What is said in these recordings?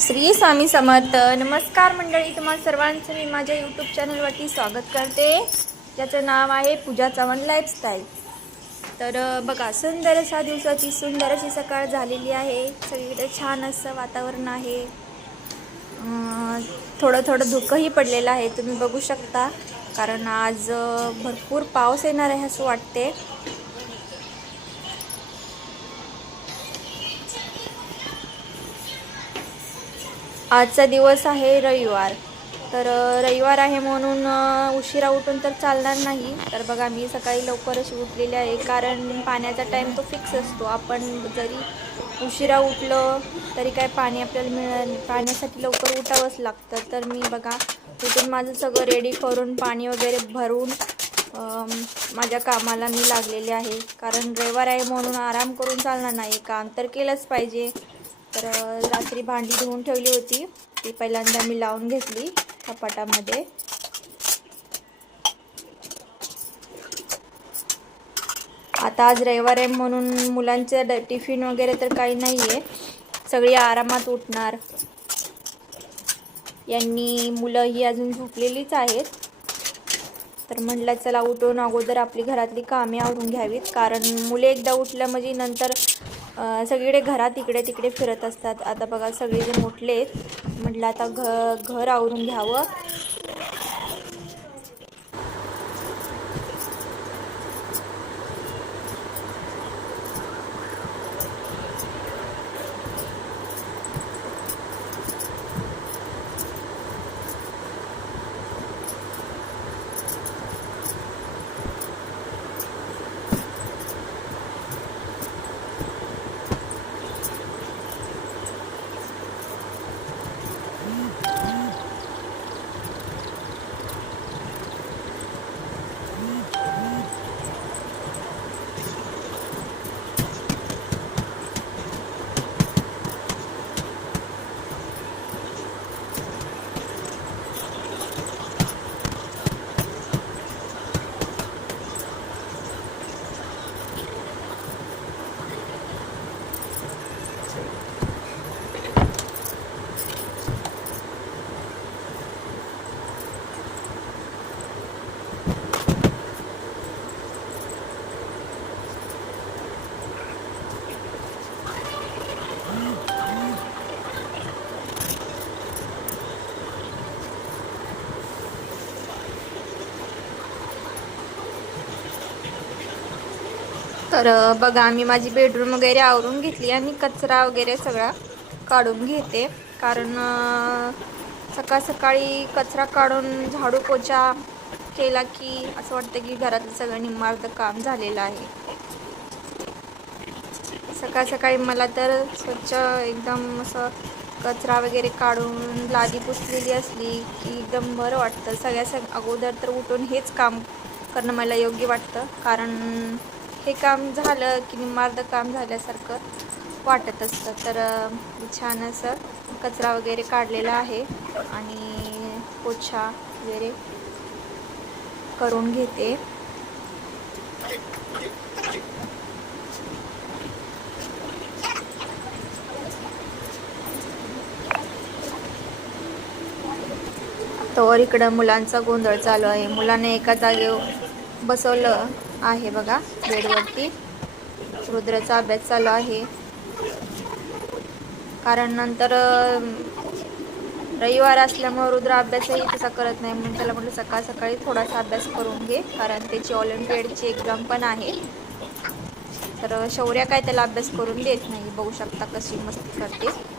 श्री स्वामी समर्थ. नमस्कार मंडळी, तुम्हा सर्वांचं मी माझ्या यूट्यूब चॅनलवरती स्वागत करते, ज्याचं नाव आहे पूजा चव्हाण लाईफस्टाईल. तर बघा, सुंदर अशा दिवसाची सुंदर अशी सकाळ झालेली आहे. सगळीकडे छान असं वातावरण आहे. थोडं थोडं धुकंही पडलेलं आहे, तुम्ही बघू शकता. कारण आज भरपूर पाऊस येणार आहे असं वाटते. आजचा दिवस आहे रविवार. तर रविवार आहे म्हणून उशिरा उठून तर चालणार नाही. तर बघा, मी सकाळी लवकर अशी उठलेली आहे, कारण पाण्याचा टाईम तो फिक्स असतो. आपण जरी उशिरा उठलं तरी काय पाणी आपल्याला पाण्यासाठी लवकर उठावंच लागतं. तर मी बघा उठून माझं सगळं रेडी करून पाणी वगैरे भरून माझ्या कामाला मी लागलेले आहे. कारण रविवार आहे म्हणून आराम करून चालणार नाही, काम तर केलंच पाहिजे. तर रात्री भांडी धुवून ठेवली होती, ती पहिल्यांदा मी लावून घेतली कपाटामध्ये. आता आज रविवार आहे म्हणून मुलांचं टिफिन वगैरे तर काही नाही आहे, सगळी आरामात उठणार. मुलं ही अजून झोपलेलीच आहेत. तर म्हटलं चला उठून अगोदर आपली घरातली कामे आवरून घ्यावीत, कारण मुले एकदा उठलं म्हणजे नंतर सगळीकडे घरात इकडे तिकडे फिरत असतात. आता बघा सगळेजण उठलेत, म्हटलं आता घर आवरून घ्यावं. तर बघा, मी माझी बेडरूम वगैरे आवरून घेतली आणि कचरा वगैरे सगळा काढून घेते. कारण सकाळ सकाळी कचरा काढून झाडू पोछा केला की असं वाटतं की घरातलं सगळं निम्मार्ध काम झालेलं आहे. सकाळ सकाळी मला तर स्वच्छ एकदम असं कचरा वगैरे काढून लादी पुसलेली असली की एकदम बरं वाटतं. अगोदर तर उठून हेच काम करणं मला योग्य वाटतं, कारण हे काम झालं की निम्मार्ध काम झाल्यासारखं वाटत असतं. तर छान असं कचरा वगैरे काढलेला आहे आणि पोछा वगैरे करून घेते. तर इकडं मुलांचा गोंधळ चालू आहे. मुलाने एका जागेवर बसवलं आहे बघा बेडवरती. रुद्राचा अभ्यास चालू आहे, कारण नंतर रविवार असल्यामुळे रुद्र अभ्यासही तसा करत नाही, म्हणून त्याला म्हटलं सकाळ सकाळी थोडासा अभ्यास करून घे, कारण त्याची ऑलिम्पियाडची एक्झाम पण आहे. तर शौर्य काय त्याला अभ्यास करून देत नाही, बघू शकता कशी मस्ती करते.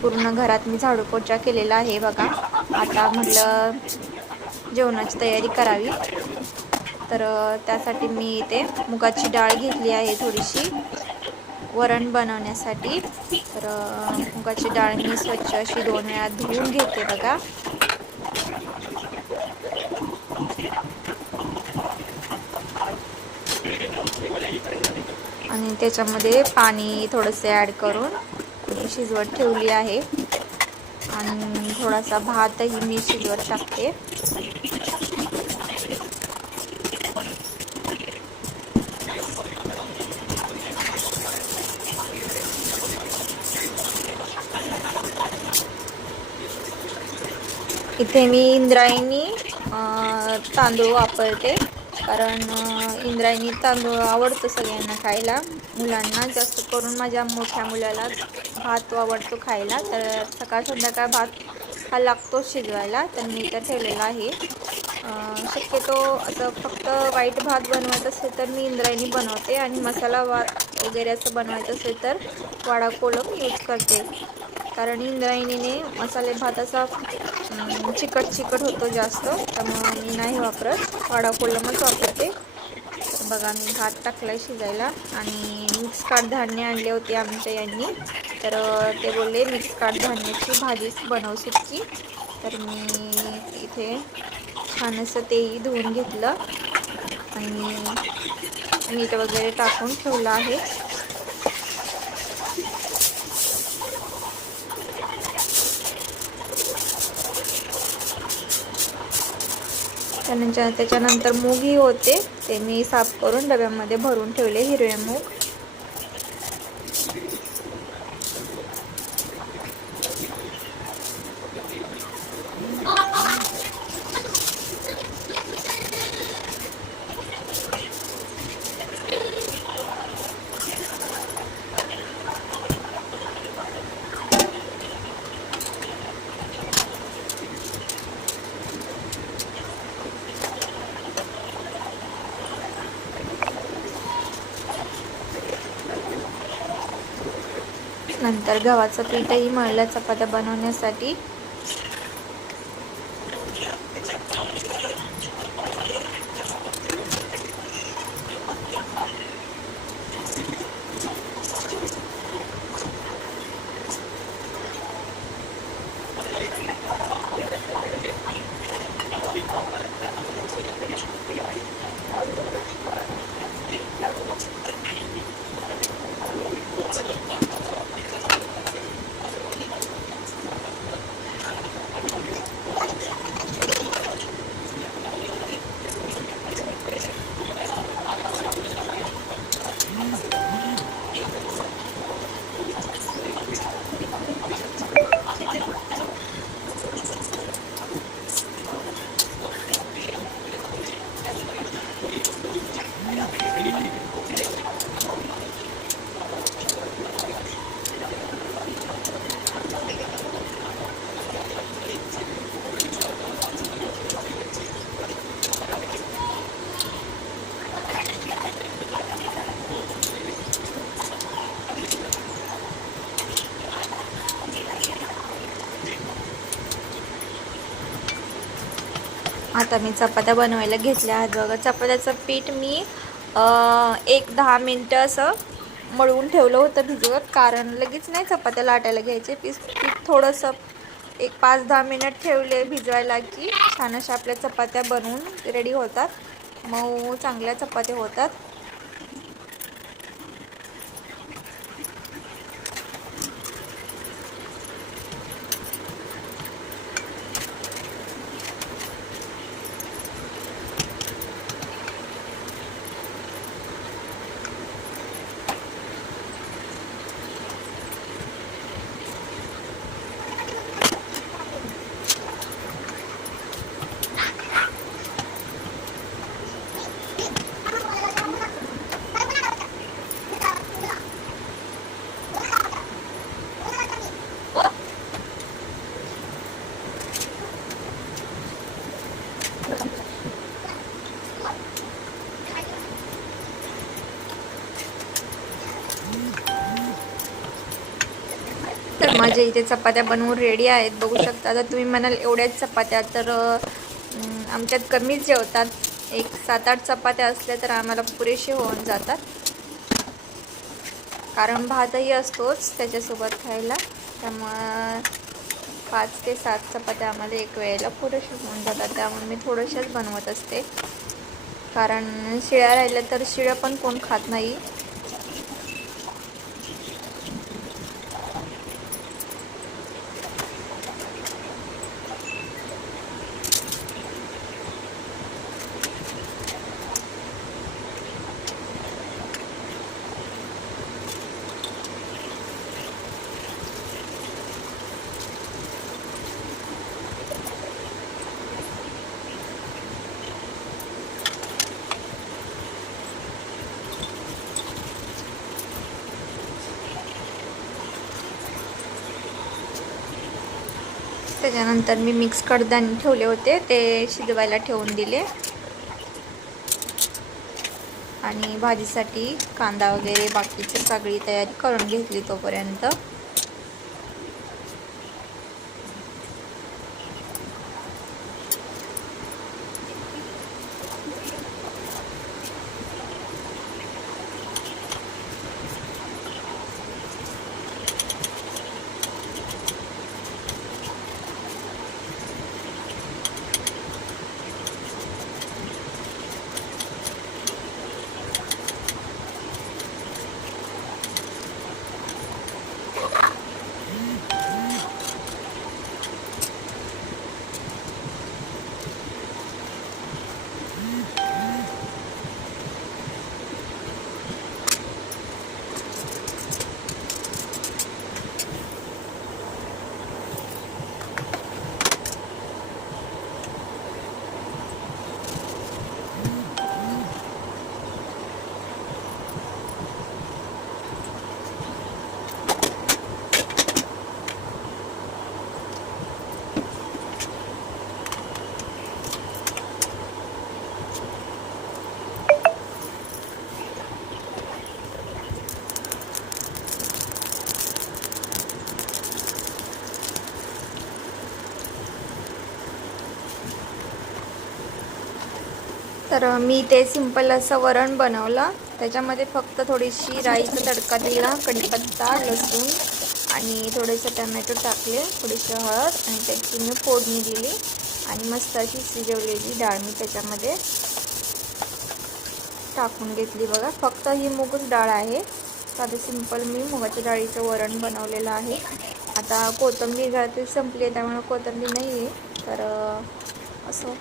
पूर्ण घरात मी झाडू पोछा केलेला आहे बघा. आता म्हटलं जेवणाची तयारी करावी. तर त्यासाठी मी इथे मुगाची डाळ घेतली आहे थोडीशी वरण बनवण्यासाठी. तर मुगाची डाळ मी स्वच्छ अशी 2 वेळा धुवून घेते बघा. आणि त्याच्यामध्ये पाणी थोडंसं ॲड करून शिजवत ठेवली आहे. आणि थोडासा भातही मी शिजवत टाकते. इथे मी इंद्रायणी तांदूळ वापरते, कारण इंद्रायणी तांदूळ आवडतो सगळ्यांना खायला. मुलांना जास्त करून माझ्या मोठ्या मुलाला भात आवडतो खायला, तर सकाळ संध्याकाळ भात हा लागतो शिजवायला, तर मी तर ठेवलेला आहे. शक्यतो असं फक्त वाईट भात बनवायचं असेल तर मी इंद्रायणी बनवते, आणि मसाला वगैरे असं बनवायचं असेल तर वाडा कोलम यूज करते. कारण इंद्रायणीने मसाले भात असा चिकट होतो जास्त, त्यामुळं मी नाही वापरत, वाडा कोलमच वापरते. तर बघा मी भात टाकलाय शिजायला, आणि मिक्स कडधान्य आणले होते आमच्या यांनी, तर ते बोलले मिक्स कडधान्याची भाजीच बनव सुक्की. तर मी इथे छान असं तेही धुवून घेतलं आणि मीठ वगैरे टाकून ठेवलं आहे. त्याच्यानंतर मूगही होते, ते मी साफ करून डब्यामध्ये भरून ठेवले, हिरवे मूग. नंतर गव्हाचं पीठही मळलं चपात्या बनवण्यासाठी. आता मी चपात्या बनवायला घेतल्या आहेत बघा. चपात्याचं पीठ मी 10 मिनटं असं मळवून ठेवलं होतं भिजवत, कारण लगेच नाही चपात्या लाटायला घ्यायचे. पीठ थोडंसं 5-10 मिनिट ठेवले भिजवायला की छान अशा आपल्या चपात्या बनवून रेडी होतात, मऊ चांगल्या चपात्या होतात. तर माझ्या इथे चपात्या बनवून रेडी आहेत, बघू शकता. आता तुम्ही म्हणाल एवढ्याच चपात्या, तर आमच्यात कमीच जेवतात. 7-8 चपात्या असल्या तर आम्हाला पुरेसे होऊन जातात, कारण भातही असतोच त्याच्यासोबत खायला. त्यामुळं 5 ते 7 चपात्या आम्हाला एक वेळेला पुरेसे होऊन जातात. त्यामुळे मी थोड्याशाच बनवत असते, कारण शिळ्या राहिल्या तर शिळ्या पण कोण खात नाही. त्याच्यानंतर मी मिक्स कडधान्य ठेवले होते ते शिजवायला ठेवून दिले आणि भाजीसाठी कांदा वगैरे बाकीची सगळी तयारी करून घेतली तोपर्यंत. तर मी ते सिंपल असं वरण बनवलं. त्याच्यामध्ये फक्त थोडीशी राईचा तडका दिला, कढीपत्ता, लसूण आणि थोडेसे टमॅटो टाकले, थोडीशी हळद आणि त्याची मी फोडणी दिली आणि मस्त अशी शिजवलेली डाळ मी त्याच्यामध्ये टाकून घेतली. बघा, फक्त ही मूगच डाळ आहे. साधं सिंपल मी मुगाच्या डाळीचं वरण बनवलेलं आहे. आता कोथिंबीर घरात संपली आहे त्यामुळे कोथिंबीर नाही आहे, तर असं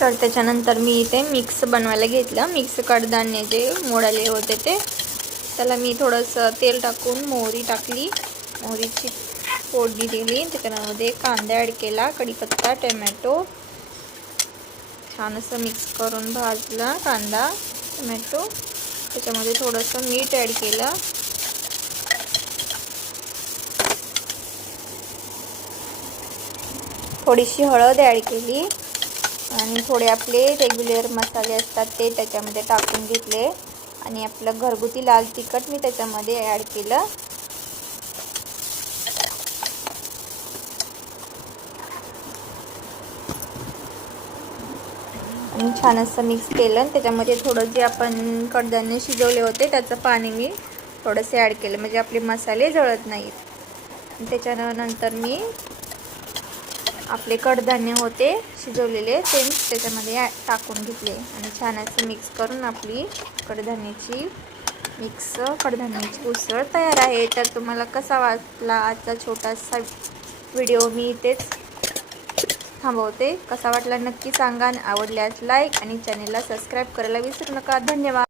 तर त्याच्यानंतर मी इथे मिक्स बनवायला घेतलं. मिक्स कडधान्य जे मोडाले होते ते, त्याला मी थोडंसं तेल टाकून मोहरी टाकली, मोहरीची फोडणी दिली, त्याच्यामध्ये कांदा ॲड केला, कढीपत्ता, टोमॅटो छान असं मिक्स करून भाजला कांदा टोमॅटो. त्याच्यामध्ये थोडंसं मीठ ॲड केलं, थोडीशी हळद ॲड केली आणि थोडे आपले रेग्युलर मसाले असतात ते त्याच्यामध्ये टाकून घेतले आणि आपलं घरगुती लाल तिखट मी त्याच्यामध्ये ॲड केलं. आणि छान असं मिक्स केलं. त्याच्यामध्ये थोडं जे आपण कडधान्य शिजवले होते त्याचं पाणी मी थोडंसं ॲड केलं, म्हणजे आपले मसाले जळत नाहीत. त्याच्यानंतर मी आपले कडधान्य होते शिजवलेले ते त्याच्यामध्ये टाकून घेतले आणि छान असं मिक्स करून आपली कडधान्याची उसळ तयार आहे. तर तुम्हाला कसा वाटला आजचा छोटासा व्हिडिओ मी इथेच थांबवते. कसा वाटला नक्की सांगा. आवडल्यास लाईक आणि चॅनेलला सबस्क्राईब करायला विसरू नका. धन्यवाद.